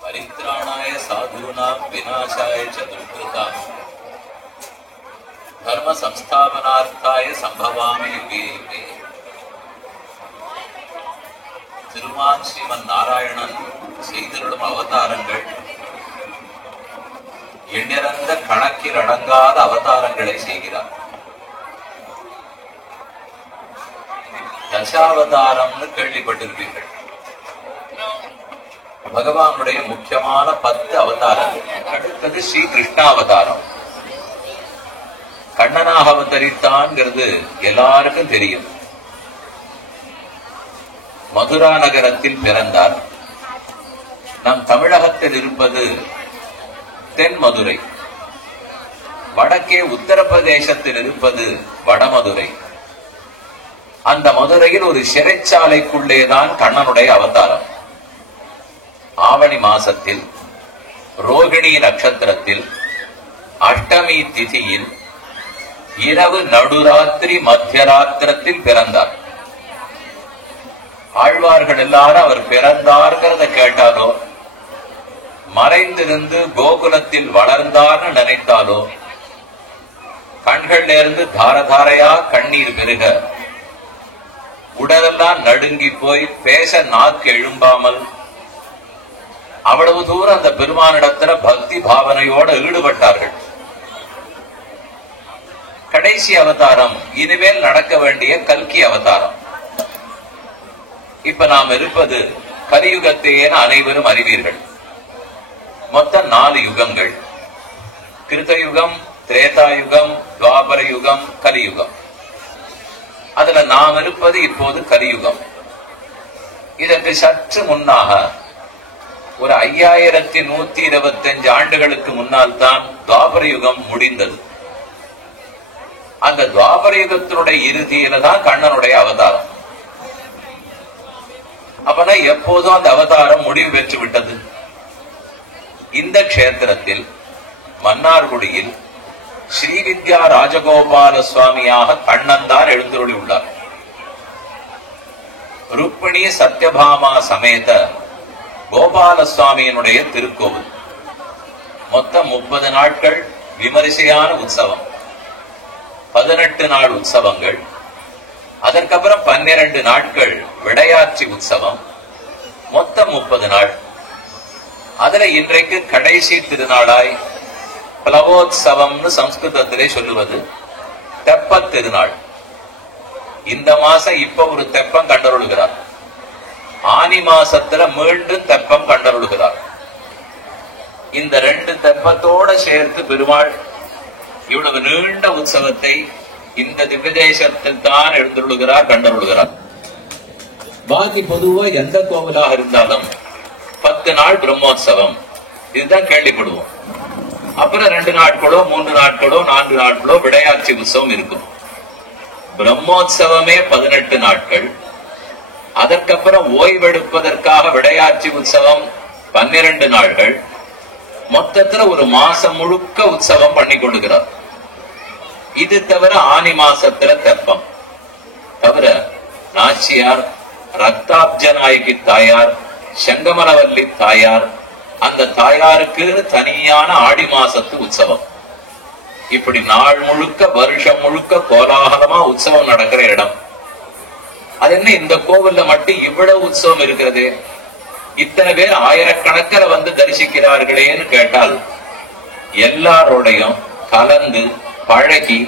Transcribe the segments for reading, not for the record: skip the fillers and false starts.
परित्राणाय साधूनां विनाशाय च दुष्कृतां धर्म संस्थापनार्थाय संभवामि युगे युगे. திருமான் ஸ்ரீமன் நாராயணன் செய்திருடும் அவதாரங்கள் எண்ணிறந்த கணக்கில் அடங்காத அவதாரங்களை செய்கிறார். தசாவதாரம்னு கேள்விப்பட்டிருப்பீர்கள். பகவானுடைய முக்கியமான 10 அவதாரங்கள். அடுத்தது ஸ்ரீ கிருஷ்ணாவதாரம். கண்ணனாக அவதரித்தான்ங்கிறது எல்லாருக்கும் தெரியும். மதுரா நகரத்தில் பிறந்தார். நம் தமிழகத்தில் இருப்பது தென் மதுரை, வடக்கே உத்தரப்பிரதேசத்தில் இருப்பது வடமதுரை. அந்த மதுரையில் ஒரு சிறைச்சாலைக்குள்ளேதான் கண்ணனுடைய அவதாரம். ஆவணி மாசத்தில் ரோகிணி நட்சத்திரத்தில் அஷ்டமி திதியில் இரவு நடுராத்திரி மத்தியராத்திரத்தில் பிறந்தார். ஆழ்வார்கள் எல்லாரும் அவர் பிறந்தார்கிறத கேட்டாலோ, மறைந்திருந்து கோகுலத்தில் வளர்ந்தார்னு நினைத்தாலோ, கண்கள்ல இருந்து தாரதாரையா கண்ணீர் பெருக, உடலெல்லாம் நடுங்கி போய் பேச நாக்கு எழும்பாமல் அவ்வளவு தூரம் அந்த பெருமானிடத்துல பக்தி பாவனையோட ஈடுபட்டார்கள். கடைசி அவதாரம் இனிமேல் நடக்க வேண்டிய கல்கி அவதாரம். இப்ப நாம் இருப்பது கலியுகத்தையே அனைவரும் அறிவீர்கள். மொத்தம் 4 யுகங்கள்: கிருத்தயுகம், திரேதாயுகம், துவாபர யுகம், கலியுகம். அதுல நாம் இருப்பது இப்போது கலியுகம். இதற்கு சற்று முன்னாக ஒரு 5125 ஆண்டுகளுக்கு முன்னால் தான் துவாபர யுகம் முடிந்தது. அந்த துவாபர யுகத்தினுடைய இறுதியில தான் கண்ணனுடைய அவதாரம். அப்பனா எப்போதும் அந்த அவதாரம் முடிவு பெற்று விட்டது. இந்த கஷேத்திரத்தில் மன்னார்குடியில் ஸ்ரீவித்யா ராஜகோபால சுவாமியாக கண்ணன் தான் எழுந்தருளி உள்ளார். ருக்மிணி சத்யபாமா சமேத கோபால சுவாமியினுடைய திருக்கோவில். மொத்தம் 30 நாட்கள் விமரிசையான உற்சவம், 18 நாள் உற்சவங்கள், அதற்கப்புறம் 12 நாட்கள் விடையாட்சி உற்சவம், மொத்தம் 30 நாள். அதுல இன்றைக்கு கடைசி திருநாளாய் பிளவோத்சவம்னு சம்ஸ்கிருதத்திலே சொல்லுவது தெப்ப திருநாள். இந்த மாசம் இப்ப ஒரு தெப்பம் கண்டருளுகிறார். ஆனி மாசத்துல மீண்டும் தெப்பம் கண்டருளுகிறார். இந்த 2 தெப்பத்தோட சேர்த்து பெருமாள் இவ்வளவு நீண்ட உற்சவத்தை இந்த திவ்யதேசத்தில் தான் எழுந்துள்ளுகிறார், கண்டருளுகிறார். பாக்கி பொதுவா எந்த கோவிலாக இருந்தாலும் 10 நாள் பிரம்மோத்சவம் இதுதான் கேள்விப்படுவோம். அப்புறம் 2 நாட்களோ 3 நாட்களோ 4 நாட்களோ விடையாட்சி உற்சவம் இருக்கும். பிரம்மோத்சவமே 18 நாட்கள். அதற்கப்புறம் ஓய்வெடுப்பதற்காக விடையாட்சி உற்சவம் 12 நாட்கள். மொத்தத்துல ஒரு மாசம் முழுக்க உற்சவம் பண்ணி கொடுக்கிறார். இது தவிர ஆனி மாசத்துல தெப்பம் தவிர நாச்சியார், ரக்தாப்ஜநாயகி தாயார், செங்கமலவல்லி தாயார், அந்த தாயாருக்கு தனியான ஆடி மாசத்து உற்சவம். இப்படி நாள் முழுக்க வருஷம் முழுக்க கோலாகலமா உற்சவம் நடக்கிற இடம். அது என்ன, இந்த கோவில்ல மட்டும் இவ்வளவு உற்சவம் இருக்கிறது, இத்தனை பேர் ஆயிரக்கணக்கில் வந்து தரிசிக்கிறார்களேன்னு கேட்டால், எல்லாரோடையும் கலந்து பழகி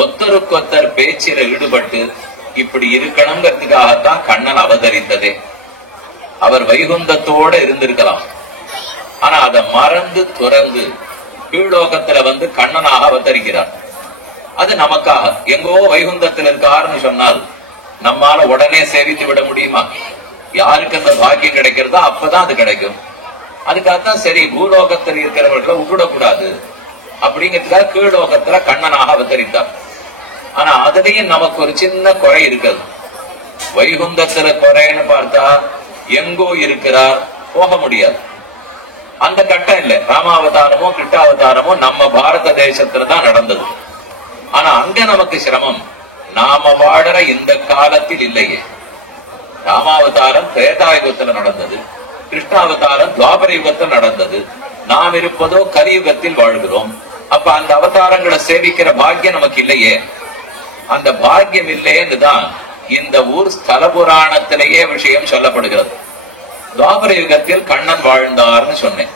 ஒத்தருக்கொத்தர் பேச்சில ஈடுபட்டு இப்படி இருக்கணுங்கிறதுக்காகத்தான் கண்ணன் அவதரித்ததே. அவர் வைகுந்தத்தோட இருந்திருக்கலாம், ஆனா அதை மறந்து துறந்து கீழோகத்துல வந்து கண்ணனாக அவதரிக்கிறார். அது நமக்காக. எங்கோ வைகுந்தத்தில் இருக்காருன்னு சொன்னால் நம்மால உடனே சேவித்து விட முடியுமா? யாருக்கு அந்த பாக்கியம் கிடைக்கிறதோ அப்பதான் அது கிடைக்கும். அதுக்காகத்தான் சரி பூலோகத்தில் இருக்கிறவர்களை விடக்கூடாது அப்படிங்கிறதுக்காக கீழோகத்துல கண்ணனாக அவதரித்தார். ஆனா அதுலயும் நமக்கு ஒரு சின்ன குறை இருக்கிறது. வைகுந்தத்துல குறைன்னு பார்த்தா எங்கோ இருக்கிறார், போக முடியாது. அந்த கட்டம் இல்ல. ராமாவதாரமோ கிருஷ்ணாவதாரமோ நம்ம பாரத தேசத்துல தான் நடந்தது. ஆனா அங்க நமக்கு சிரமம் நாம வாழற இந்த காலத்தில் இல்லையே. ராமாவதாரம் திரேதாயுகத்துல நடந்தது, கிருஷ்ணாவதாரம் துவாபர யுகத்தில் நடந்தது. நாம் இருப்பதோ கலியுகத்தில் வாழ்கிறோம். அப்ப அந்த அவதாரங்களை சேவிக்கிற பாக்கியம் நமக்கு இல்லையே. அந்த பாக்கியம் இல்லையேன்னுதான் இந்த ஊர் ஸ்தல புராணத்திலேயே விஷயம் சொல்லப்படுகிறது. துவாபர யுகத்தில் கண்ணன் வாழ்ந்தார்னு சொன்னேன்.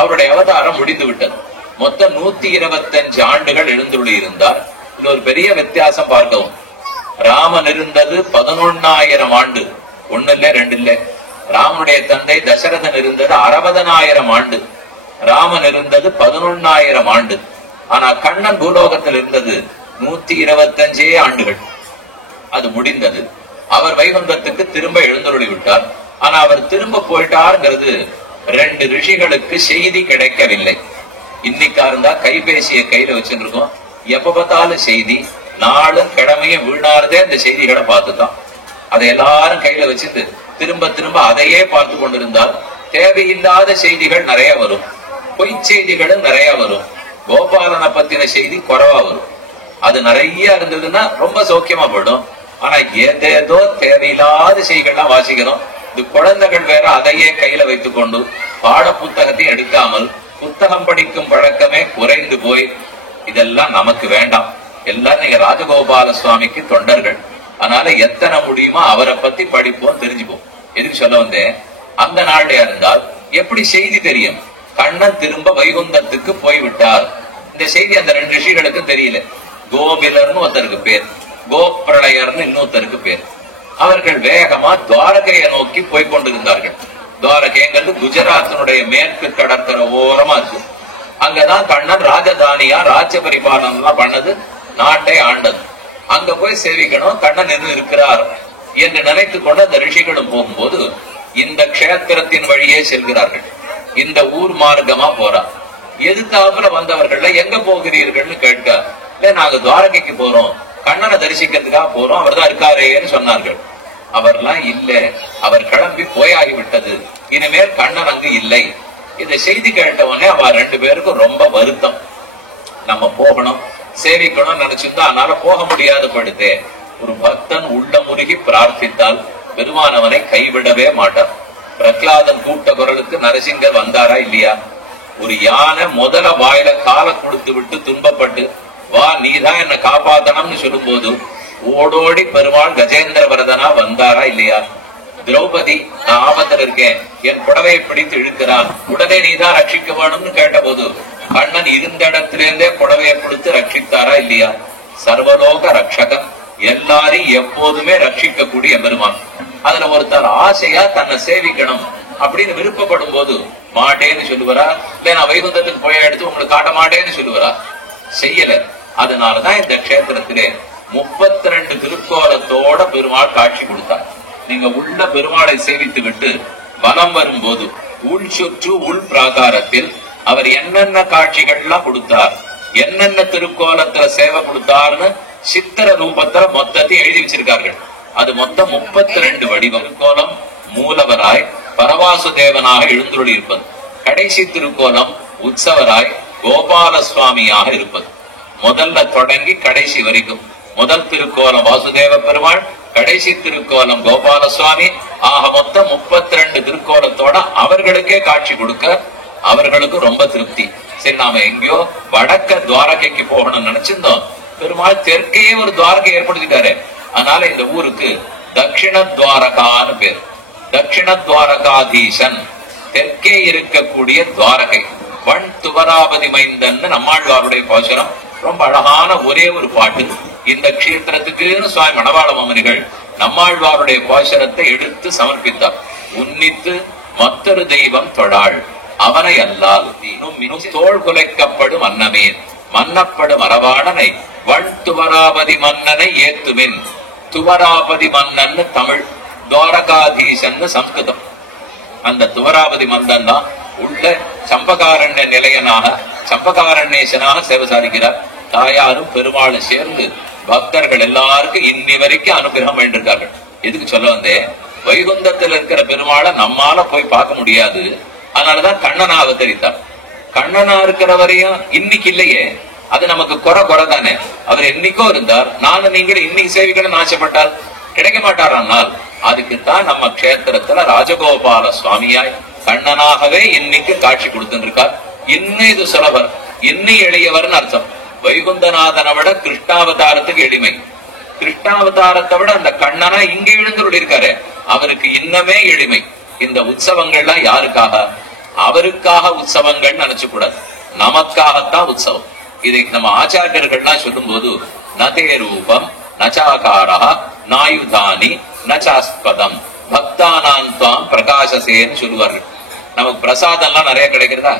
அவருடைய அவதாரம் முடிந்து விட்டது. மொத்தம் 125 ஆண்டுகள் எழுந்துள்ளி இருந்தார். இது ஒரு பெரிய வித்தியாசம் பார்க்கவும். ராமன் இருந்தது 11,000 ஆண்டு, ஒண்ணு இல்ல ரெண்டு இல்ல. ராமனுடைய தந்தை தசரதன் இருந்தது 60,000 ஆண்டு, ராமன் இருந்தது 11,000 ஆண்டு. ஆனா கண்ணன் பூலோகத்தில் இருந்தது 125 ஆண்டுகள். அது முடிந்தது. அவர் வைகுந்தத்துக்கு திரும்ப எழுந்தருளி விட்டார். ஆனா அவர் திரும்ப போயிட்டாருங்கிறது 2 ரிஷிகளுக்கு செய்தி கிடைக்கவில்லை. இன்னைக்கா இருந்தா கைபேசியை கையில வச்சுருக்கோம், எப்ப பார்த்தாலும் செய்தி, நாளும் கிழமையும் வீணாறதே இந்த செய்திகளை பார்த்துதான். அதை எல்லாரும் கையில வச்சுட்டு திரும்ப திரும்ப அதையே பார்த்து கொண்டிருந்தால் தேவையில்லாத செய்திகள் நிறைய வரும், பொய் செய்திகளும் நிறைய வரும், கோபாலனை பத்தின செய்தி குறைவா வரும். அது நிறைய இருந்ததுன்னா ரொம்ப சௌக்கியமா போயிடும். ஆனா ஏதேதோ தேவையில்லாத செய்திகள்லாம் வாசிக்கிறோம். இது குழந்தைகள் வேற அதையே கையில வைத்துக் கொண்டு பாட புத்தகத்தையும் எடுக்காமல் புத்தகம் படிக்கும் பழக்கமே குறைந்து போய் இதெல்லாம் நமக்கு வேண்டாம். எல்லாரும் நீங்க ராஜகோபால சுவாமிக்கு தொண்டர்கள், அதனால எத்தனை முடியுமோ அவரை பத்தி படிப்போம், தெரிஞ்சுப்போம். எதுக்கு சொல்ல வந்தேன், அந்த நாளே இருந்தால் எப்படி செய்தி தெரியும்? கண்ணன் திரும்ப வைகுந்தத்துக்கு போய்விட்டார். இந்த செய்தி அந்த 2 ரிஷிகளுக்கு தெரியல. கோபிலர்னு ஒருத்தருக்கு பேர், கோபிரளயர்னு இன்னொருத்தருக்கு பேர். அவர்கள் வேகமா துவாரகையை நோக்கி போய்கொண்டிருந்தார்கள். துவாரகைங்கிறது குஜராத்தினுடைய மேற்கு கடற்கரை ஓரமா இருக்கு. அங்கதான் கண்ணன் ராஜதானியா ராஜ்ய பரிபாலனம் எல்லாம் பண்ணது, நாட்டை ஆண்டது. அங்க போய் சேவிக்கணும், கண்ணன் இன்னும் இருக்கிறார் என்று நினைத்து கொண்டு அந்த ரிஷிகளும் போகும்போது இந்த கஷேத்திரத்தின் வழியே செல்கிறார்கள். இந்த ஊர் மார்க்கமா போறார். எதுக்காப்புல வந்தவர்கள்ல எங்க போகிறீர்கள்னு கேட்க, இல்ல நாங்க துவாரகைக்கு போறோம், கண்ணனை தரிசிக்கிறதுக்காக போறோம், அவர் தான் இருக்காரேன்னு சொன்னார்கள். அவர்லாம் இல்ல, அவர் கிளம்பி போயாகிவிட்டது, இனிமேல் கண்ணன் அங்கு இல்லை. இந்த செய்தி கேட்டவனே அவ 2 பேருக்கும் ரொம்ப வருத்தம். நம்ம போகணும், சேவிக்கணும் நினைச்சிருந்தா அதனால போக முடியாது படுத்தே. ஒரு பக்தன் உள்ள முருகி பிரார்த்தித்தால் பெருமான் அவனை கைவிடவே மாட்டார். பிரகலாதன் கூட்ட குரலுக்கு நரசிங்கர் வந்தாரா இல்லையா? ஒரு யானை முதல வாயில காலை கொடுத்து விட்டு துன்பப்பட்டு வா நீதான் என்ன காப்பாத்தனம்னு சொல்லும் போது ஓடோடி பெருமாள் கஜேந்திர வரதனா வந்தாரா இல்லையா? திரௌபதி நான் ஆபத்தில் இருக்கேன், என் புடவையை பிடித்து இழுக்கிறான், உடனே நீதான் ரட்சிக்க வேணும்னு கேட்ட போது கண்ணன் இருந்த இடத்திலிருந்தே புடவையை கொடுத்து ரட்சித்தாரா இல்லையா? சர்வலோக ரட்சகன், எல்லாரையும் எப்போதுமே ரட்சிக்கக்கூடிய பெருமான். அதுல ஒருத்தர் ஆசையா தன்னை சேவிக்கணும் அப்படின்னு விருப்பப்படும் போது மாட்டேன்னு சொல்லுவாரா? இல்ல நான் வைகுந்தத்துக்கு போய் எடுத்து உங்களுக்கு காட்ட மாட்டேன்னு சொல்லுவாரா? செய்யல. அதனாலதான் இந்த கஷேத்திரத்திலே 32 திருக்கோலத்தோட பெருமாள் காட்சி கொடுத்தார். நீங்க உள்ள பெருமாளை சேவித்து விட்டு வலம் வரும்போது உள் சுற்று உள் பிராகாரத்தில் அவர் என்னென்ன காட்சிகள்லாம் கொடுத்தார், என்னென்ன திருக்கோலத்துல சேவை கொடுத்தார்னு சித்திர ரூபத்துல மொத்தத்தை எழுதி வச்சிருக்கார்கள். அது மொத்தம் 32 வடிவம். திருக்கோலம் மூலவராய் பரவாசுதேவனாக எழுந்துள்ளி இருப்பது, கடைசி திருக்கோலம் உற்சவராய் கோபால சுவாமியாக இருப்பது. முதல்ல தொடங்கி கடைசி வரைக்கும் முதல் திருக்கோலம் வாசுதேவ பெருமாள், கடைசி திருக்கோலம் கோபால சுவாமி, ஆக மொத்தம் 32 திருக்கோலத்தோட அவர்களுக்கே காட்சி கொடுக்க அவர்களுக்கு ரொம்ப திருப்தி. சரி நாம எங்கேயோ வடக்க துவாரகைக்கு போகணும்னு நினைச்சிருந்தோம், பெருமாள் தெற்கையே ஒரு துவாரகை ஏற்படுத்திட்டாரு. அதனால இந்த ஊருக்கு தட்சிண துவாரகான்னு பேர். தட்சிண துவாரகாதீசன், தெற்கே இருக்கக்கூடிய துவாரகை. வன் துவராபதி மைந்தன் நம்மாழ்வாருடைய பாசுரம். ரொம்ப அழகான ஒரே ஒரு பாட்டு. இந்த கஷேத்திரத்துக்குன்னு சுவாமி மணவாள மாமனிகள் நம்மாழ்வாருடைய பாசுரத்தை எடுத்து சமர்ப்பித்தார். உன்னித்து மற்றொரு தெய்வம் தொழாள் அவனை அல்லால் இன்னும் தோல் குலைக்கப்படும் அன்னமே மன்னப்படும் அரவாணனை வன் துவராபதி மன்னனை ஏத்துமின். துவராபதி மன்னன் தமிழ், துவாரகாதீசன் சம்ஸ்கிருதம். அந்த துவராபதி மன்னன் தான் உள்ள சம்பகாரண்ய நிலையனாக சம்பகாரண்யேசனாக சேவை சாதிக்கிறார். தாயாரும் பெருமாளும் சேர்ந்து பக்தர்கள் எல்லாருக்கும் இன்னி வரைக்கும் அனுகிரகம் வேண்டியிருக்கார்கள். எதுக்கு சொல்ல வந்தே, வைகுந்தத்தில் இருக்கிற பெருமாளை நம்மால போய் பார்க்க முடியாது, அதனாலதான் கண்ணனா அவதரித்தார். கண்ணனா இருக்கிற வரையும் இன்னைக்கு இல்லையே, அது நமக்கு குறை தானே. அவர் என்னைக்கோ இருந்தார், நானும் நீங்களும் இன்னைக்கு சேவிக்கணும்னு ஆசைப்பட்டால் கிடைக்க மாட்டாரானால் அதுக்குத்தான் நம்ம கஷேத்திரத்துல ராஜகோபால சுவாமியாய் கண்ணனாகவே இன்னைக்கு காட்சி கொடுத்துருக்கார். இன்னும் இது சுலபர், இன்னும் எளியவர்னு அர்த்தம். வைகுந்தநாதனை விட கிருஷ்ணாவதாரத்துக்கு எளிமை. கிருஷ்ணாவதாரத்தை விட அந்த கண்ணனா இங்க எழுந்துள்ள இருக்காரு, அவருக்கு இன்னமே எளிமை. இந்த உற்சவங்கள்லாம் யாருக்காக? அவருக்காக உற்சவங்கள் நினைச்சு கூடாது, நமக்காகத்தான் உற்சவம். இதை நம்ம ஆச்சாரியர்கள்லாம் சொல்லும் போது நதே ரூபம் நச்சாகாரா நாயுதானி நச்சாஸ்பதம் பக்தானான் துவாம் பிரகாசசேன்னு சொல்லுவார்கள். நமக்கு பிரசாதம் எல்லாம் நிறைய கிடைக்கிறதா,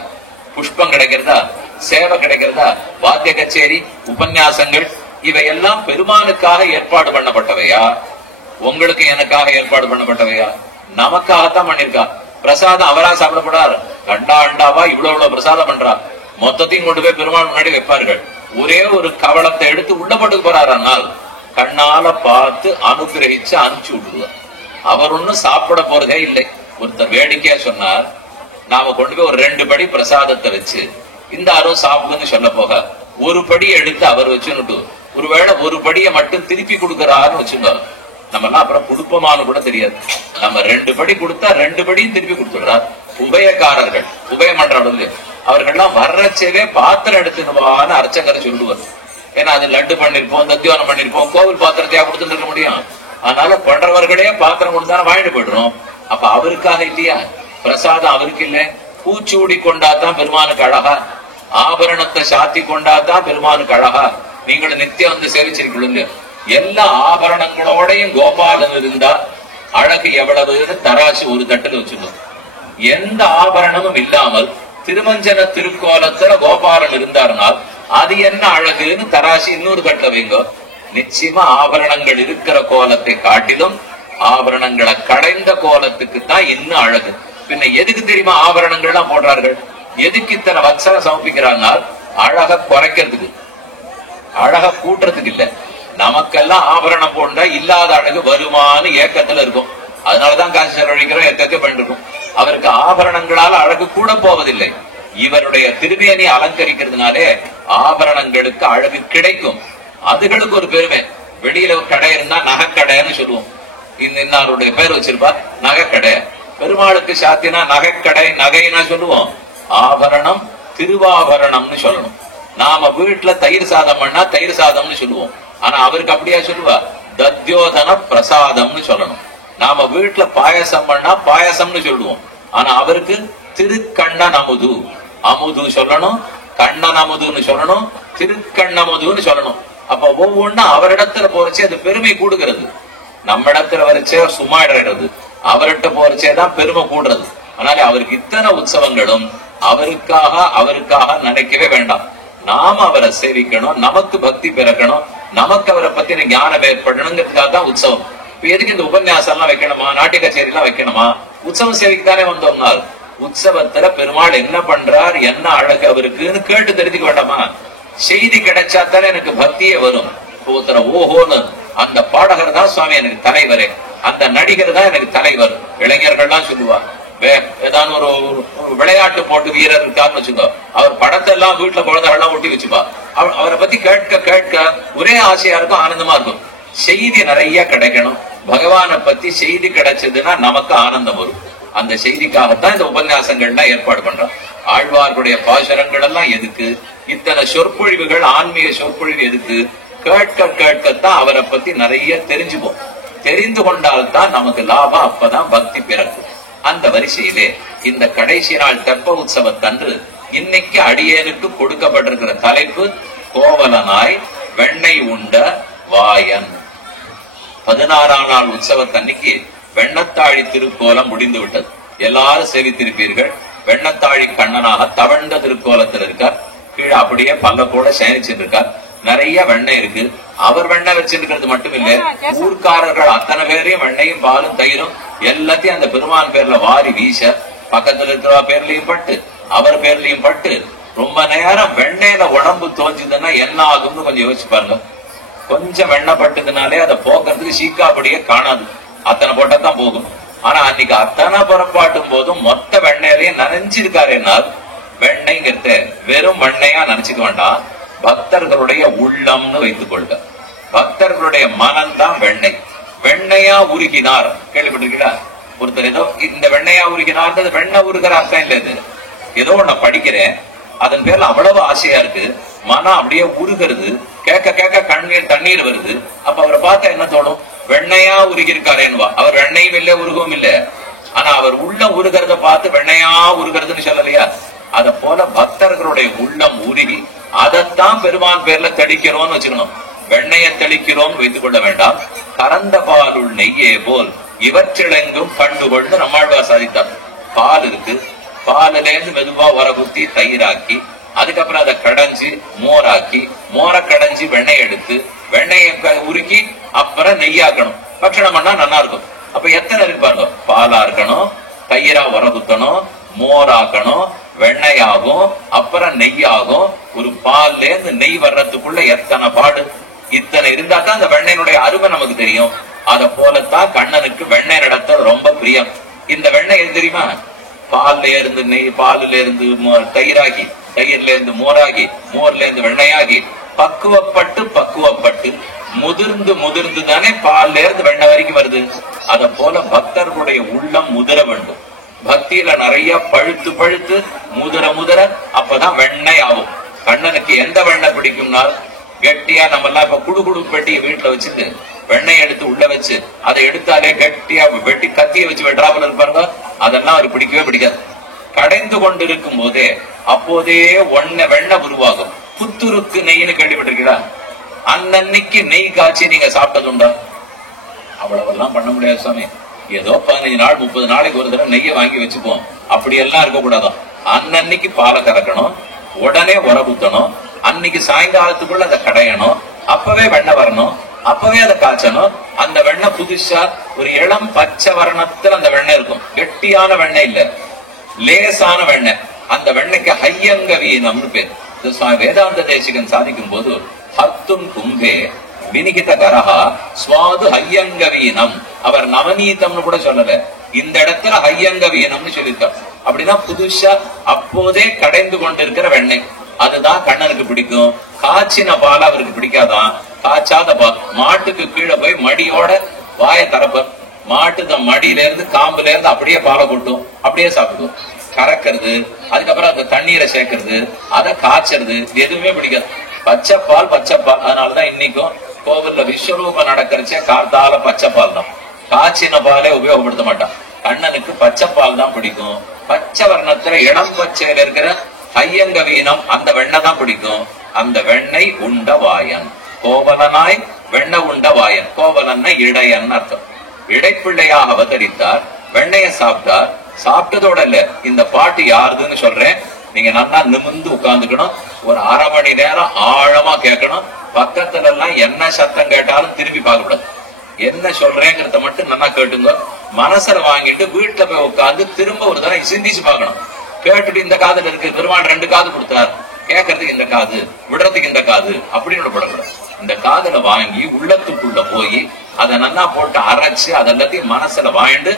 புஷ்பம் கிடைக்கிறதா, சேவை கிடைக்கிறதா, வாத்திய கச்சேரி, உபன்யாசங்கள் இவையெல்லாம் பெருமானுக்காக ஏற்பாடு பண்ணப்பட்டவையா, உங்களுக்கு எனக்காக ஏற்பாடு பண்ணப்பட்டவையா? நமக்காகத்தான் பண்ணிருக்கா. பிரசாதம் அவரா சாப்பிடப்படாரு, அண்டா அண்டாவா இவ்வளவு பிரசாதம் பண்றா, மொத்தத்தையும் கொண்டு போய் பெருமாள் முன்னாடி வைப்பார்கள். ஒரே ஒரு கவளத்தை எடுத்து உள்ள போட்டு போறாருனால் கண்ணால பார்த்து அனுகிரகிச்சு அனுப்பிச்சு விட்டுருவார். அவர் ஒன்னும் சாப்பிட போறதே இல்லை. ஒருத்தர் வேடிக்கையா சொன்னார், நாம கொண்டு போய் ஒரு 2 படி பிரசாதத்தை வச்சு இந்த அருள் சாப்பிடுன்னு சொல்ல போக ஒரு படி எடுத்து அவர் வச்சுன்னுட்டு ஒருவேளை ஒரு படியை மட்டும் திருப்பி கொடுக்கறாருன்னு வச்சுங்க, நம்ம எல்லாம் அப்புறம் கொடுப்போமான்னு கூட தெரியாது. நம்ம 2 படி கொடுத்தா 2 படியும் திருப்பி கொடுத்துடுறார். உபயக்காரர்கள், உபயமன்றாடு அவர்கள்லாம் வர்றச்சவே பாத்திரம் எடுத்துடுவான்னு அர்ச்சகரை சொல்லுவார். ஏன்னா அது லட்டு பண்ணிருப்போம், தத்தியானம் பண்ணிருப்போம், கோவில் பாத்திரத்தையா கொடுத்துட்டு இருக்க முடியும். அதனால பண்றவர்களே பாத்திரம் கொடுத்தாலும் வாங்கிட்டு போயிடுறோம். அப்ப அவருக்காக இல்லையா பிரசாதம்? அவருக்கு இல்ல. பூச்சூடி கொண்டாதான் பெருமானுக்கு அழகா, ஆபரணத்தை சாத்தி கொண்டாதான் பெருமானுக்கு அழகா. நீங்களும் நித்தியம் வந்து சேவிச்சிருக்கீங்க. எல்லா ஆபரணங்களோடையும் கோபாலன் இருந்தா அழகு எவ்வளவுன்னு தராசு ஒரு தட்டுல வச்சுக்கணும். எந்த ஆபரணமும் இல்லாமல் திருமஞ்சன திருக்கோலத்துல கோபாலன் இருந்தாருனால் அது என்ன அழகுன்னு தராசி இன்னொரு தட்டுல வைங்க. நிச்சயமா ஆபரணங்கள் இருக்கிற கோலத்தை காட்டிலும் ஆபரணங்களை கடைந்த கோலத்துக்கு தான் இன்னும் அழகு. பின்ன எதுக்கு தெரியுமா ஆபரணங்கள்லாம் போடுறார்கள்? எதுக்கு இத்தனை வத்சர சமர்ப்பிக்கிறாங்க? அழக குறைக்கிறதுக்கு, அழக கூட்டுறதுக்கு இல்ல. நமக்கெல்லாம் ஆபரணம் போண்டா இல்லாத அழகு வருமானு ஏக்கத்துல இருக்கும். அதனாலதான் காசு செலவழிக்கிறோம், ஏக்கத்தை பண்ணிருக்கும். அவருக்கு ஆபரணங்களால அழகு கூட போவதில்லை. இவருடைய திருமேனி அலங்கரிக்கிறதுனாலே ஆபரணங்களுக்கு அழகு கிடைக்கும். அதுகளுக்கு ஒரு பெருமை. வெளியில ஒரு கடை இருந்தா நகைக்கடைன்னு சொல்லுவோம். இன்னாருடைய பேர் வச்சிருப்பா நகைக்கடை. பெருமாளுக்கு சாத்தினா நகைக்கடை, நகைனா சொல்லுவோம். ஆபரணம் திருவாபரணம்னு சொல்லணும். நாம வீட்டுல தயிர் சாதம் பண்ணா தயிர் சாதம்னு சொல்லுவோம். ஆனா அவருக்கு அப்படியா சொல்லுவா? தத்யோதன பிரசாதம்னு சொல்லணும். நாம வீட்டுல பாயசம் பண்ணா பாயசம்னு சொல்லுவோம். ஆனா அவருக்கு திருக்கண்ணன் அமுது, அமுது சொல்லணும், கண்ணன் அமுதுன்னு சொல்லணும், திருக்கண்ணமுதுன்னு சொல்லணும். அப்ப ஒவ்வொன்னும் அவரிடத்துல போறச்சே அது பெருமை கூடுகிறது. நம்ம இடத்துல வரைச்சே சும்மா இடுறது, அவர்கிட்ட போறச்சேதான் பெருமை கூடுறது. அதனால அவருக்கு இத்தனை உற்சவங்களும் அவருக்காக நினைக்கவே வேண்டாம். நாம அவரை சேவிக்கணும், நமக்கு பக்தி பிறக்கணும், நமக்கு அவரை பத்தின ஞானம் ஏற்படணுங்கிறதுக்காக தான் உற்சவம். இப்ப எதுக்கு இந்த உபன்யாசம் எல்லாம் வைக்கணுமா, நாட்டிய கச்சேரி எல்லாம் வைக்கணுமா? உற்சவம் சேவிக்கத்தானே வந்தோம்னால் உற்சவத்துல பெருமாள் என்ன பண்றார், என்ன அழகு அவருக்குன்னு கேட்டு தெரிஞ்சுக்க வேண்டாமா? செய்தி கிடைச்சாத்தானே எனக்கு பக்தியே வரும். ஒருத்தர ஓஹோன்னு அந்த பாடகர் தான் சுவாமி எனக்கு தலைவரே, அந்த நடிகர் தான் எனக்கு தலைவர். இளைஞர்கள்லாம் சொல்லுவாங்க, ஏதாவது ஒரு விளையாட்டு போட்டு வீரர் இருக்காருன்னு வச்சுக்கோ, அவர் படத்தை எல்லாம் வீட்டுல குழந்தைகள்லாம் ஒட்டி வச்சுப்பா. அவரை பத்தி கேட்க கேட்க ஒரே ஆசையா இருக்கும், ஆனந்தமா இருக்கும். செய்தி நிறைய கிடைக்கணும். பகவானை பத்தி செய்தி கிடைச்சதுன்னா நமக்கு ஆனந்தம் வரும். அந்த செய்திக்காகத்தான் இந்த உபன்யாசங்கள்லாம் ஏற்பாடு பண்றோம். ஆழ்வார்களுடைய பாசுரங்கள் எல்லாம் எதுக்கு? இத்தனை சொற்பொழிவுகள், ஆன்மீக சொற்பொழிவு எதுக்கு? கேட்க கேட்கத்தான் அவரை பத்தி நிறைய தெரிஞ்சுப்போம். தெரிந்து கொண்டால்தான் நமக்கு லாபம், அப்பதான் பக்தி பிறக்கும். அந்த வரிசையிலே இந்த கடைசி நாள் தெப்ப உற்சவத்தன்று இன்னைக்கு அடியேனுக்கு கொடுக்கப்பட்டிருக்கிற தலைப்பு கோவலனாய் வெண்ணெய் உண்ட வாயன். 16ஆம் நாள் உற்சவத்தன்னைக்கு வெண்ணத்தாழி திருக்கோலம் முடிந்து விட்டது. எல்லாரும் சேவித்திருப்பீர்கள். வெண்ணத்தாழி கண்ணனாக தவழ்ந்த திருக்கோலத்தில் இருக்கார். கீழே அப்படியே பல்லக்கோட சயனிச்சுட்டு இருக்கார். நிறைய வெண்ணெய் இருக்கு. அவர் வெண்ணெய் வச்சிருக்கிறது மட்டும் இல்ல, ஊர்க்காரர்கள் அத்தனை பேரையும் வெண்ணையும் பாலும் தயிரும் எல்லாத்தையும் அந்த பெருமான் பேர்ல வாரி வீச, பக்கத்துல இருக்கிற பேர்லயும் பட்டு அவர் பேர்லயும் பட்டு ரொம்ப நேரம் வெண்ணெயில உடம்பு தோஞ்சதுன்னா என்ன ஆகும்னு கொஞ்சம் யோசிச்சு பாருங்க. கொஞ்சம் வெண்ணெய் பட்டதுனாலே அதை போக்குறதுக்கு சீக்காப்படியே காணாது, அத்தனை போட்டதான் போகும். ஆனா அன்னைக்கு அத்தனை புறப்பாட்டும் போதும் மொத்த வெண்ணெயிலையும் நனைஞ்சிருக்காருன்னா வெண்ணெய்ங்கிறத வெறும் வெண்ணையா நினைச்சுக்க வேண்டாம். பக்தர்களுடைய உள்ளம்னு வைத்துக் கொள்க. பக்தர்களுடைய மனம் தான் வெண்ணெய். வெண்ணையா உருகினார் கேள்விப்பட்டிருக்கிறார். ஒருத்தர் ஏதோ இந்த வெண்ணையா உருகினார், வெண்ணெய் உருகிற அர்த்தம் இல்ல. இது ஏதோ ஒன்ன படிக்கிறேன், அதன் பேர்ல அவ்வளவு ஆசையா இருக்கு, மனம் அப்படியே உருகிறது, கேட்க கேட்க கண்ணீர் தண்ணீர் வருது. அப்ப அவரை பார்த்தா என்ன தோணும்? வெண்ணையா உருகி இருக்காரேன்வா. அவர் வெண்ணையும் இல்ல உருகவும் இல்ல, ஆனா அவர் உள்ளம் உருகிறத பார்த்து வெண்ணையா உருகிறதுன்னு சொல்லலையா? அத போல பக்தர்களுடைய உள்ளம் உருகி அதைத்தான் பெருமான் பேர்ல தெளிக்கிறோம்னு வச்சுக்கணும். வெண்ணைய தெளிக்கிறோம் வைத்துக் கொள்ள வேண்டாம். கறந்த பாலுள் நெய்யே போல் இவற்றிலெங்கும் கண்டுகொண்டு நம்மாழ்வா சாதித்தார். பால் இருக்கு, பாலுல இருந்து மெதுவா வரகுத்தி தயிராக்கி, அதுக்கப்புறம் அதை கடைஞ்சி மோராக்கி, மோரை கடைஞ்சி வெண்ணெய் எடுத்து, வெண்ணெயை உருக்கி அப்புறம் நெய்யாக்கணும். பட்சணம் பண்ணா நல்லா இருக்கும். அப்ப எத்தனை இருப்பாங்க? பாலா இருக்கணும், தயிரா வரகுத்தணும், மோராக்கணும், வெண்ணையாகும், அப்புறம் நெய்யாகும். ஒரு பால்ல இருந்து நெய் வர்றதுக்குள்ள எத்தனை பாடு! இத்தனை இருந்தா தான் அந்த வெண்ணையினுடைய அருமை நமக்கு தெரியும். அத போலத்தான் கண்ணனுக்கு வெண்ணெய் நடத்தல் ரொம்ப பிரியம். இந்த வெண்ணெய் எது தெரியுமா? பால்ல இருந்து நெய், பாலுல இருந்து தயிராகி, தயிர்ல இருந்து மோராகி, மோர்ல இருந்து வெண்ணையாகி, பக்குவப்பட்டு முதிர்ந்து முதிர்ந்து தானே பால்ல இருந்து வெண்ணெய் வரைக்கும் வருது. அத போல பக்தர்களுடைய உள்ளம் முதிர வேண்டும். பக்தியில நிறைய பழுத்து பழுத்து முதிர அப்பதான் வெண்ணெய் ஆகும். கண்ணனுக்கு எந்த வெண்ணெய் பிடிக்கும்னா கெட்டியா, நம்ம எல்லாம் இப்ப குடுகுடு பெட்டியை வீட்டுல வச்சுட்டு வெண்ணெய் எடுத்து உள்ள வச்சு அதை எடுத்தாலே கெட்டியா வெட்டி கத்திய வச்சு வெட்டுறாப்புல இருப்பாருங்க. அதெல்லாம் அவருக்கு பிடிக்கவே பிடிக்காது. கடைந்து கொண்டிருக்கும் போதே அப்போதே வெண்ணெய் உருவாகும். புத்துருக்கு நெய்னு கேள்விப்பட்டிருக்கீங்களா? அன்னன்னைக்கு நெய் காய்ச்சி நீங்க சாப்பிட்டதுண்டா? அவ்வளவெல்லாம் பண்ண முடியாது சாமி. ஏதோ 15 நாள் 30 நாளைக்கு ஒரு தடவை நெய்யை வாங்கி வச்சுப்போம். அப்படி எல்லாம் இருக்கக்கூடாதான். அன்னன்னைக்கு பாலை கறக்கணும், உடனே உரகுத்தணும், அன்னைக்கு சாயங்காலத்துக்குள்ள அதை கடையணும், அப்பவே வெண்ணெய் வரணும், அப்பவே அதை காய்ச்சணும். அந்த வெண்ணெய் புதுசா ஒரு இளம் பச்சை வர்ணத்துல அந்த வெண்ணெய் இருக்கும். கெட்டியான வெண்ணெய் இல்ல, லேசான வெண்ணெய். அந்த வெண்ணெய்க்கு ஹையங்க வீனம்னு பேர். வேதாந்த தேசிகன் சாதிக்கும் போது ஹத்தும் கும்பே வினிகித கரஹா சுவாது ஹையங்க வீனம், அவர் நவநீதம்னு கூட சொல்லல, இந்த இடத்துல ஹையங்க வீனம்னு சொல்லியிருக்கார். அப்படின்னா புதுசா அப்போதே கடைந்து கொண்டிருக்கிற வெண்ணெய் அதுதான் கண்ணனுக்கு பிடிக்கும். காய்ச்சின பால் அவருக்கு பிடிக்காதான். காய்ச்சாத பால் மாட்டுக்கு கீழே போய் மடியோட வாய தரப்பர், மாட்டு மடியில இருந்து காம்புல இருந்து அப்படியே பாலை கொட்டும், அப்படியே சாப்பிடுவோம். கறக்கிறது, அதுக்கப்புறம் அந்த தண்ணீரை சேர்க்கறது, அதை காய்ச்சறது, எதுவுமே பிடிக்காது. பச்சைப்பால் பச்சைப்பால். அதனாலதான் இன்னைக்கும் கோவில்ல விஸ்வரூபம் நடக்கிறச்சே காத்தால பச்சைப்பால் தான். காய்ச்சின பாலே உபயோகப்படுத்த மாட்டான். கண்ணனுக்கு பச்சைப்பால் தான் பிடிக்கும். பச்சை வர்ணத்துல இளம் பச்சையில இருக்கிற ஹையங்க வீனம் அந்த வெண்ணெய் தான் பிடிக்கும். அந்த வெண்ணெய் உண்ட வாயன் கோவலனாய் வெண்ணெய் உண்ட வாயன். கோவலன்னா இடையன் அர்த்தம். இடைப்பிள்ளையாக அவதரித்தார், வெண்ணைய சாப்பிட்டார். சாப்பிட்டதோட இல்ல, இந்த பாட்டு யாருதுன்னு சொல்றேன், நீங்க நல்லா நிமிர்ந்து உட்கார்ந்துக்கணும். ஒரு அரை மணி நேரம் ஆழமா கேட்கணும். பக்கத்துல எல்லாம் என்ன சத்தம் கேட்டாலும் திரும்பி பார்க்க கூடாது. என்ன சொல்றேங்கிறத மட்டும் நல்லா கேட்டுங்க. மனசுல வாங்கிட்டு வீட்டுல போய் உட்கார்ந்து திரும்ப ஒரு தடவை சிந்திச்சு பார்க்கணும். கேட்டுட்டு இந்த காதுல இருக்கு, பெருமாள் 2 காது கொடுத்தார், கேட்கறதுக்கு இந்த காது, விடுறதுக்கு இந்த காது அப்படின்னு படக்கூடாது. இந்த காதுல வாங்கி உள்ளத்துக்குள்ள போய் அதை நல்லா போட்டு அரைச்சு அதெல்லாத்தையும் மனசுல வாங்கிட்டு,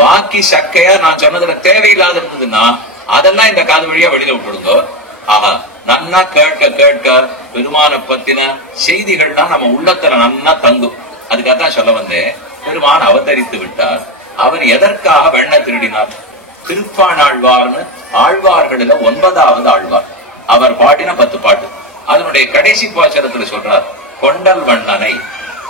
பாக்கி சக்கையா நான் சொன்னதுல தேவையில்லாத இருந்ததுன்னா அதெல்லாம் இந்த காது வழியா வெளியில விட்டுடுங்க. ஆஹா, நன்னா கேட்க கேட்க பெருமான பத்தின செய்திகள்லாம் நம்ம உள்ளத்துல நன்னா தங்கும். அதுக்காகத்தான் சொல்ல வந்தேன். பெருமான் அவதரித்து விட்டார். அவர் எதற்காக வெண்ணெய் திருடினார்? திருப்பாணாழ்வார்னு ஆழ்வார்களில 9வது ஆழ்வார். அவர் பாடின 10 பாட்டு. அதனுடைய கடைசி பாச்சரத்துல சொல்றார், கொண்டல் வண்ணனை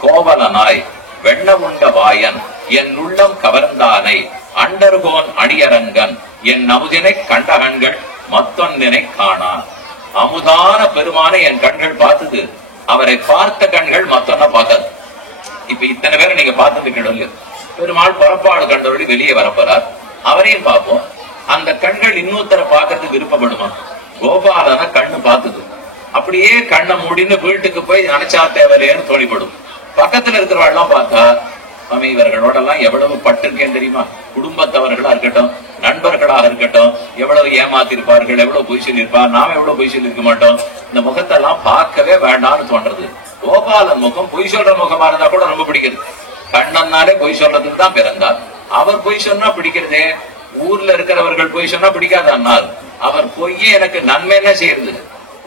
கோவலனாய் வெண்ண உண்ட வாயன் என் உள்ளம் கவர்ந்தானை அண்டர்கோன் அணியரங்கன் என் அமுதினை கண்டகண்கள் மத்தொன்னினை காணான். அமுதான பெருமானை என் கண்கள் பார்த்தது, அவரை பார்த்த கண்கள் மத்தொன்ன பார்க்காது. இப்ப இத்தனை பேரை நீங்க பார்த்துட்டு பெருமாள் புறப்பாடு கண்டவர்கள் வெளியே வரப்போறார், அவரையும் பார்ப்போம். அந்த கண்கள் இன்னொருத்தரை பார்க்கறதுக்கு விருப்பப்படுமா? கோபாலன கண்ணு பார்த்தது, அப்படியே கண்ணை மூடின்னு வீட்டுக்கு போய் நினைச்சா தேவையில்லைன்னு தோழிப்படும். பக்கத்துல இருக்கிறவெல்லாம் பார்த்தா, சுவாமி இவர்களோட எல்லாம் எவ்வளவு பட்டிருக்கேன் தெரியுமா? குடும்பத்தவர்களா இருக்கட்டும், நண்பர்களாக இருக்கட்டும், எவ்வளவு ஏமாத்திருப்பார்கள், எவ்வளவு பொய் சொல்லியிருப்பார், நாம எவ்வளவு பொய் சொல்லியிருக்க மாட்டோம். இந்த முகத்தெல்லாம் பார்க்கவே வேண்டாம்னு தோன்றது. கோபாலன் முகம் பொய் சொல்ற முகமா இருந்தா கூட ரொம்ப பிடிக்குது. கண்ணன்னாலே பொய் சொல்றதுக்கு தான் பிறந்தார். அவர் பொய் சொன்னா பிடிக்கிறதே, ஊர்ல இருக்கிறவர்கள் பொய் சொன்னா பிடிக்காதன்னால் அவர் பொய்யே எனக்கு நன்மை என்ன செய்யறது?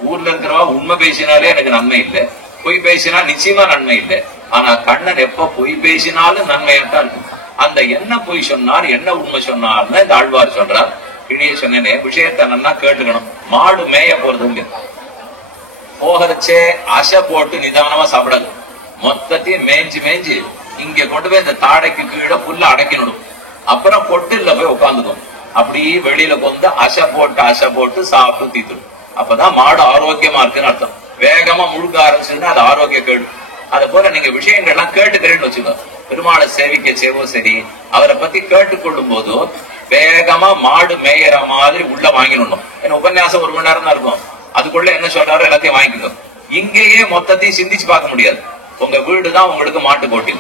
ஊர்ல இருக்கிறவா உண்மை பேசினாலே எனக்கு நன்மை இல்லை, பொய் பேசினா நிச்சயமா நன்மை இல்லை. ஆனா கண்ணன் எப்ப பொய் பேசினாலும் நன்மையாத்தான் இருக்கும். அந்த என்ன பொய் சொன்னார் என்ன உண்மை சொன்னார்னு இந்த ஆழ்வார் சொல்றார். இடிய சொன்னேனே விஷயத்த நன்னா கேட்டுக்கணும். மாடு மேய போறது இல்ல, போகிறச்சே அசை போட்டு நிதானமா சாப்பிடாது. மொத்தத்தையும் மேய்ஞ்சு மேய்ஞ்சு இங்க கொண்டு போய் இந்த தாடைக்கு கீழே புல்ல அடைக்கணும். அப்புறம் பொட்டுல போய் உட்காந்துக்கும். அப்படியே வெளியில கொண்டு அசை போட்டு சாப்பிட்டு தீத்துடும். அப்பதான் மாடு ஆரோக்கியமா இருக்குன்னு அர்த்தம். வேகமா முழுக்க ஆரம்பிச்சுன்னா அது ஆரோக்கிய கேடு. அது போல நீங்க விஷயங்கள்லாம் கேட்டுக்கிறேன்னு வச்சுக்கோ. பெருமாளை சேவிக்க செய்வோம் சரி, அவரை பத்தி கேட்டுக்கொள்ளும் போது வேகமா மாடு மேயற மாதிரி உள்ள வாங்கிடணும். ஏன்னா உபன்யாசம் 1 மணி நேரம் தான் இருக்கும். அதுக்குள்ள என்ன சொல்றாரோ எல்லாத்தையும் வாங்கிக்கோ. இங்கேயே மொத்தத்தையும் சிந்திச்சு பார்க்க முடியாது. உங்க வீடுதான் உங்களுக்கு மாட்டு போட்டி.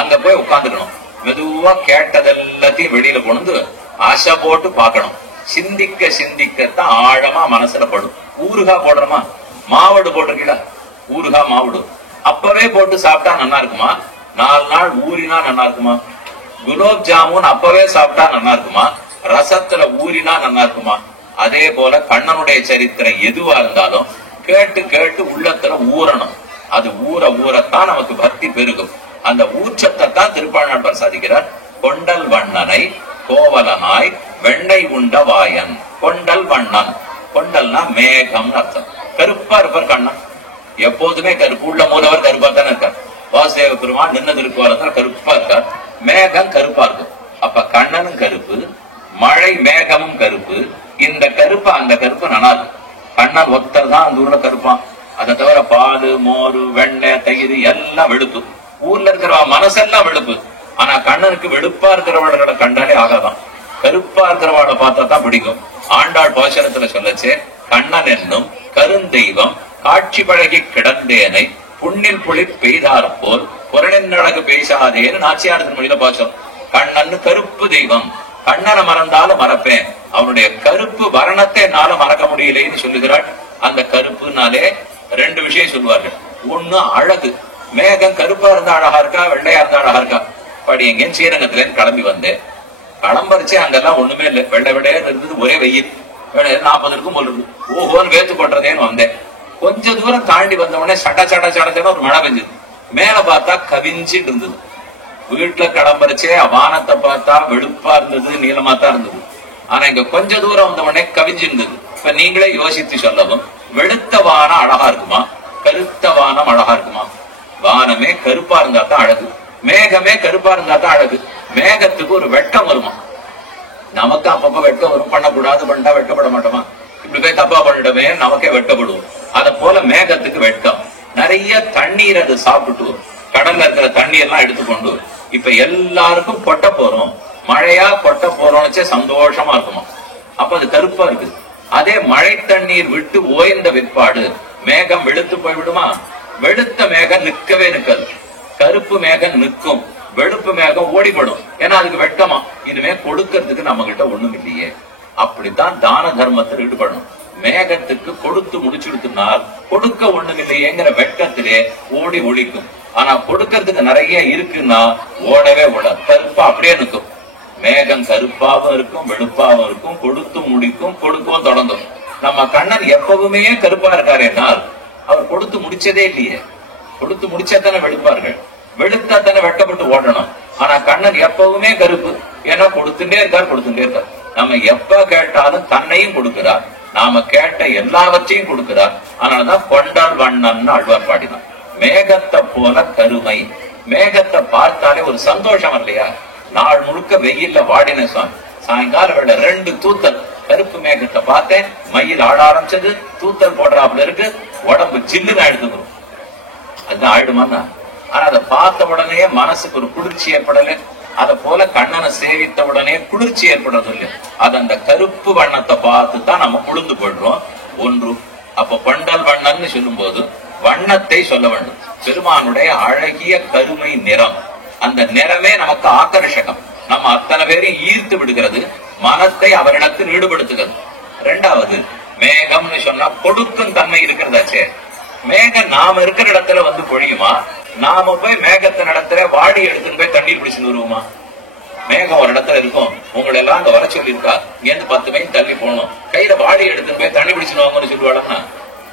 அங்க போய் உட்காந்துக்கணும். மெதுவா கேட்டதெல்லாத்தையும் வெளியில கொண்டு ஆசை போட்டு பார்க்கணும். சிந்திக்க சிந்திக்கத்தான் ஆழமா மனசுல படும். ஊறுகாய் போடுறோமா, மாவடு போட்டிருக்கீங்களா, ஊறுகாய் மாவுடு அப்பவே போட்டு சாப்பிட்டா நல்லா இருக்குமா, 4 நாள் ஊறினா நல்லா இருக்குமா, குலோப் ஜாமுன் அப்பவே சாப்பிட்டா நல்லா இருக்குமா, ரசத்துல ஊறினா நல்லா இருக்குமா? அதே போல கண்ணனுடைய சரித்திரம் எதுவா இருந்தாலும் கேட்டு கேட்டு உள்ளத்துல ஊறணும். அது ஊறத்தான் நமக்கு பக்தி பெருகும். அந்த ஊற்றத்தை தான் திருப்பாணாழ்வார் சாதிக்கிறார். கொண்டல் வண்ணனை கோவலனாய் வெண்ணை உண்ட வாயன். கொண்டல் வண்ணன், கொண்டல்னா மேகம் அர்த்தம். கருப்பா இருப்பார் கண்ணன், எப்போதுமே கருப்பு. உள்ள மூலவர் கருப்பா தானே இருக்கார். வாசுதேவ பெருமான் நின்ன திருக்கோலத்தில் கருப்பா இருக்கார். மேகம் கருப்பா இருக்கும். அப்ப கண்ணனும் கருப்பு, மழை மேகமும் கருப்பு. இந்த கருப்பு அந்த கருப்பு நனாது. கண்ணன் ஒத்தர் தான் அந்த ஊர்ல கருப்பான். அதை தவிர பால் மோரு வெண்ணெய் தயிர் எல்லாம் வெளுப்பு. ஊர்ல இருக்கிறவா மனசெல்லாம் வெளுப்பு. ஆனா கண்ணனுக்கு வெளுப்பா இருக்கிறவர்களை கண்டாலே ஆகாதான். கருப்பா இருக்கிறவாளை பார்த்தா தான் பிடிக்கும். ஆண்டாள் பாசனத்துல சொல்லச்சே, கண்ணன் என்னும் கருந்தெய்வம் காட்சி பழகி கிடந்தேனை புண்ணில் புலி பெய்தார போல் புறனின் அழகு பேசாதேன்னு நாச்சியார் மொழியில பாசம். கண்ணன் கருப்பு தெய்வம், கண்ணனை மறந்தாலும் மறப்பேன், அவனுடைய கருப்பு வர்ணத்தை என்னால மறக்க முடியலேன்னு சொல்லுகிறாள். அந்த கருப்புனாலே 2 விஷயம் சொல்லுவார்கள். ஒண்ணு அழகு. மேகம் கருப்பா இருந்தா அழகா இருக்கா, வெள்ளையா இருந்தா அழகா இருக்கா? படி எங்கேயும் ஸ்ரீரங்கத்துல கிளம்பி வந்தேன். கிளம்பரிச்சு அங்கெல்லாம் ஒண்ணுமே இல்லை, வெள்ளை வெள்ளையா இருந்தது. ஒரே வெயில், 40 இருக்கும் போல இருக்கு. ஓஹோன்னு வேத்து கொண்டதேன்னு வந்தேன். கொஞ்ச தூரம் தாண்டி வந்த உடனே சட ஒரு மழை பெஞ்சது. மேல பார்த்தா கவிஞ்சிட்டு இருந்தது. வீட்டுல கிளம்பரிச்சே வானத்தை பார்த்தா வெளுப்பா இருந்தது, நீளமா தான் இருந்தது. ஆனா இங்க கொஞ்ச தூரம் வந்த உடனே கவிஞ்சு இருந்தது. இப்ப நீங்களே யோசித்து சொல்லவும், வெளுத்த வானம் அழகா இருக்குமா, கருத்த வானம் அழகா இருக்குமா? வானமே கருப்பா இருந்தா தான் அழகு, மேகமே கருப்பா இருந்தா தான் அழகு. மேகத்துக்கு ஒரு வெட்டம் வருமா? நமக்கு அப்பப்ப வெட்டம் வரும். பண்ணக்கூடாது, பண்ணா வெட்கப்பட மாட்டோமா? இப்படி போய் தப்பா பண்ணிட்டோமே நமக்கே வெட்கப்படுவோம். அத போல மேகத்துக்கு வெட்கம். நிறைய தண்ணீர் அது சாப்பிட்டு கடல்ல இருக்கிற தண்ணி எல்லாம் எடுத்துக்கொண்டு இப்ப எல்லாருக்கும் கொட்ட போறோம், மழையா கொட்ட போறோம்னு சந்தோஷமா இருக்குமா? அப்ப அது கருப்பா இருக்கு. அதே மழை தண்ணீர் விட்டு ஓய்ந்த விற்பாடு மேகம் வெளுத்து போய்விடுமா? வெளுத்த மேகம் நிற்கவே நிற்காது. கருப்பு மேகம் நிற்கும், வெளுப்பு மேகம் ஓடிப்படும். ஏன்னா அதுக்கு வெட்கமா, இனிமே கொடுக்கறதுக்கு நம்ம கிட்ட ஒண்ணும் இல்லையே. அப்படித்தான் தான தர்மத்தில் ஈடுபடணும். மேகத்துக்கு கொடுத்து முடிச்சுடுத்துனால் கொடுக்க ஒண்ணும் இல்லையேங்கிற வெட்கத்திலே ஓடி ஒழிக்கும். ஆனா கொடுக்கறதுக்கு நிறைய இருக்குன்னா ஓடவே ஓடாது, கருப்பா அப்படியே நிற்கும். மேகம் கருப்பாவும் இருக்கும், வெளுப்பாவும் இருக்கும், கொடுத்து முடிக்கும், கொடுக்கவும் தொடங்கும். நம்ம கண்ணன் எப்பவுமே கருப்பா இருக்காருன்னால் அவர் கொடுத்து முடிச்சதே இல்லையே. கொடுத்து முடிச்சதானே வெளுப்பார்கள், வெளுத்தாத்தானே வெட்டப்பட்டு ஓடணும். ஆனா கண்ணன் எப்பவுமே கருப்பு. ஏன்னா கொடுத்துட்டே இருக்கார். நம்ம எப்ப கேட்டாலும் தன்னையும் கொடுக்கிறார், நாம கேட்ட எல்லாவற்றையும் கொடுக்கிறார். அதனாலதான் கொண்டால் வண்ணன் ஆழ்வார் பாடினார். மேகத்தை போல கருமை. மேகத்தை பார்த்தாலே ஒரு சந்தோஷம் இல்லையா? நாள் முழுக்க வெயில்ல வாடின சாயங்கால வேலை 2 தூத்தல் கருப்பு மேகத்தை பார்த்தேன். மயில் ஆட ஆரம்பிச்சது, தூத்தல் போடுறாப்புல இருக்கு, உடம்பு ஜில்லுன்னு எடுத்துக்கணும். அதுதான் ஆயிடுமான்னா. ஆனா அதை பார்த்த உடனே மனசுக்கு ஒரு குளிர்ச்சி ஏற்படல. அத போல கண்ணனை சேவித்த உடனே குளிர்ச்சி ஏற்படுறது இல்லை. அது அந்த கருப்பு வண்ணத்தை பார்த்து தான் நம்ம குளிர்ந்து போயிடுறோம். ஒன்று. அப்ப கொண்டல் வண்ணன்னு சொல்லும் போது வண்ணத்தை சொல்ல வேண்டும். பெருமானுடைய அழகிய கருமை நிறம், அந்த நிறமே நமக்கு ஆக்கர்ஷகம். நம்ம அத்தனை பேரையும் ஈர்த்து விடுகிறது, மனத்தை அவரிடத்தில் ஈடுபடுத்துகிறது. 2வது, மேகம்னு சொன்னா கொடுக்கும் தன்மை இருக்கிறதாச்சே. மேகம் நாம இருக்கிற இடத்துல வந்து பொழியுமா? நாம போய் மேகத்தின் இடத்துல வாடி எடுத்துட்டு போய் தண்ணீர் பிடிச்சுன்னு வருவோமா? மேகம் ஒரு இடத்துல இருக்கும், உங்களை எல்லாம் அங்க வர சொல்லியிருக்கா, இங்க இருந்து 10 மைல் தள்ளி போகணும், கையில வாடி எடுத்துட்டு போய் தண்ணி பிடிச்சுன்னு வாங்கன்னு சொல்லுவாங்கன்னா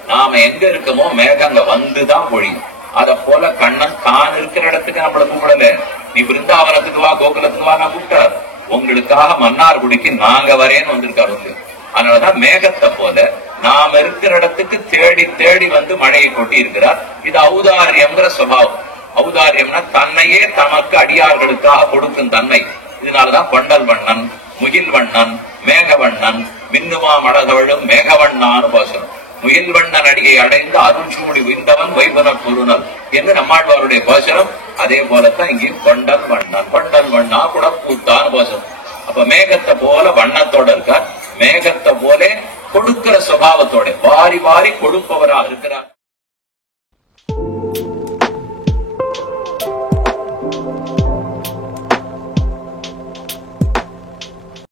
நாம எங்க இருக்கமோ மேகம் அங்க வந்துதான் பொழியும். அத போல கண்ணன் தான் இருக்கிற இடத்துக்கு நம்மள கூப்பிடல. நீ பிருந்தாவனத்துக்கு வா, கோகுலத்துக்கு வா நான் கூப்பிட்டார். உங்களுக்காக மன்னார்குடிக்கு நாங்க வரேன்னு வந்திருக்காரு. அதனாலதான் மேகத்தை போல நாம இருக்கிற இடத்துக்கு தேடி தேடி வந்து மழையை கொட்டி இருக்கிறார். இது ஔதாரியம்ங்கிற சுபாவம். ஔதாரியம்னா தன்னையே தமக்கு அடியார்களுக்காக கொடுக்கும் தன்மை. இதனாலதான் கொண்டல் வண்ணன், முகில் வண்ணன், மேகவண்ணன், மின்னுமா மழகவழும் மேகவண்ணான்னு பேசணும். முகில் வண்ணன் அடியை அடைந்து அருட்சூடி உய்ந்தவன் வைபன குருணல் என்று நம்மாழ்வாருடைய பாசனம். அதே போலத்தான் இங்கேயும் கொண்டல் வண்ணன், கொண்டல் வண்ணா குடப்பூத்தான்னு பாசனம். அப்ப மேகத்தை போல வண்ணத்தோட இருக்கார். மேகத்தை போல கொடுக்கிற சுபாவத்தோட வாரி வாரி கொடுப்பவரா இருக்கிறார்.